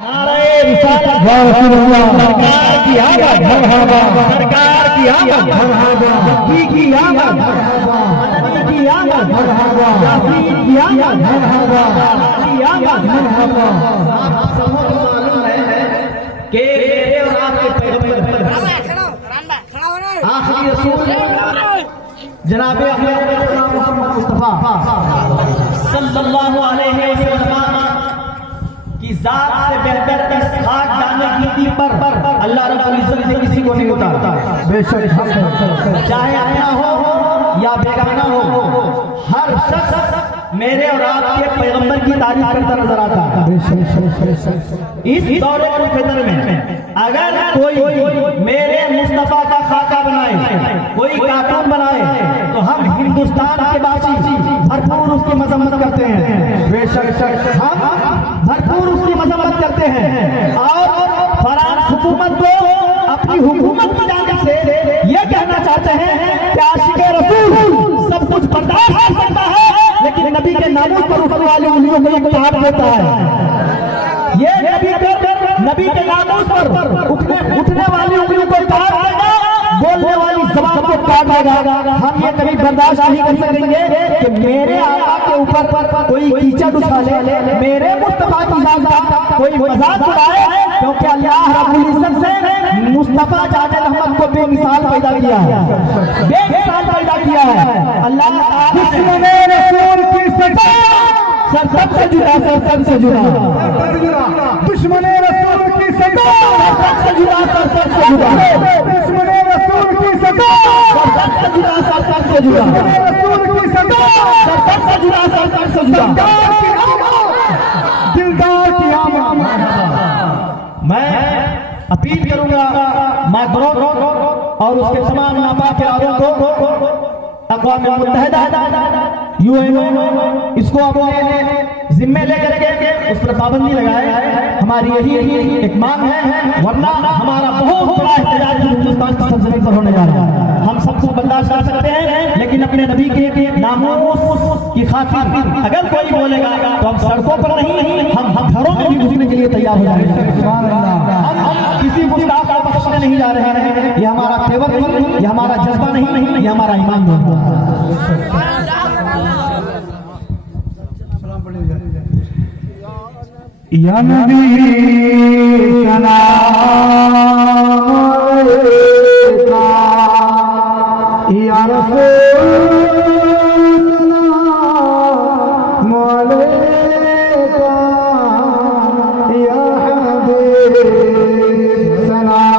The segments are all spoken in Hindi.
सरकार की आमद मरहबा, सरकार की आमद मरहबा, नबी की आमद मरहबा, नबी की आमद मरहबा, यासीन की आमद मरहबा, की आमद मरहबा। आप सबको मालूम है कि मेरे और आपके पैगंबर आखिरी रसूल जनाब मुस्तफा सल्लल्लाहु अलैहि वसल्लम की जात से बेहतर इस खाक दाने गिनती पर अल्लाह रब्बुल इज्जत ने किसी को नहीं उतारता। बेशक चाहे अपना हो या बेगाना हो, हर शख्स मेरे और आपके पैगंबर की तारीफ करता नजर आता है। इस दौरे फितर में अगर कोई मेरे मुस्तफा का खाका बनाए, कोई कार्टून बनाए, तो हम हिंदुस्तान के बासी भरपूर उसकी मजम्मत करते हैं। बेशक हम भरपूर उसकी मजम्मत करते हैं और फ्रांस हुकूमत को अपनी हुकूमत की जानिब से ये कहना चाहते हैं कि आशिक़े रसूल सब कुछ बर्दाश्त कर सकता है, लेकिन नबी के नामूस पर उठने वाली उंगलियों को एक काट देता है। ये नबी के नामूस पर उठने वाली उंगलियों को काट देगा, बोलने वाली ज़बान को काट देगा। हम ये कभी बर्दाश्त नहीं कर सकेंगे कि मेरे आका के ऊपर कोई कीचड़ उछाले, मेरे मुस्तफा की जान का कोई मजाक उड़ाए, क्योंकि अल्लाह रब्बुल इज्जत से मुस्तफा जाने रहमत को बेमिसाल पैदा किया है, बेमिसाल पैदा किया है। अल्लाह दुश्मने रसूल की सजा सर से जुड़ा, सर से जुड़ा, दुश्मने रसूल की सजा सर से जुड़ा, सर से जुड़ा, दुश्मने रसूल की सजा सर से जुड़ा, सर से जुड़ा, रसूल की सजा सर से जुड़ा, सर से जुड़ा, दिलदार की आमद। मैं अपील करूंगा माकरोन और उसके तमाम नापाक प्यारों को, अक़वाम मुत्तहिदा यूएनओ इसको अपने जिम्मे लेकर के उस पर पाबंदी लगाए। हमारी यही एक मांग है, वरना हमारा बहुत बड़ा एहतजाज हिंदुस्तान की सरजमीन पर होने जा रहा है। हम सबको बर्दाश्त कर सकते हैं, लेकिन अपने नबी के नामूस की खातिर अगर कोई बोलेगा तो हम सड़कों पर नहीं, हम घरों में भी घुसने के लिए तैयार हो जाएंगे। हम किसी गुस्ताख को बख्शने नहीं जा रहे हैं। ये हमारा तेवर नहीं, ये हमारा जज्बा नहीं, ये हमारा ईमान नहीं। या नबी सलाम अलैका, या रसूल सलाम अलैका, या हबीब सलाम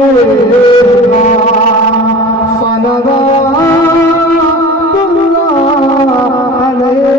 अलैका, सल्लल्लाहु अलैका।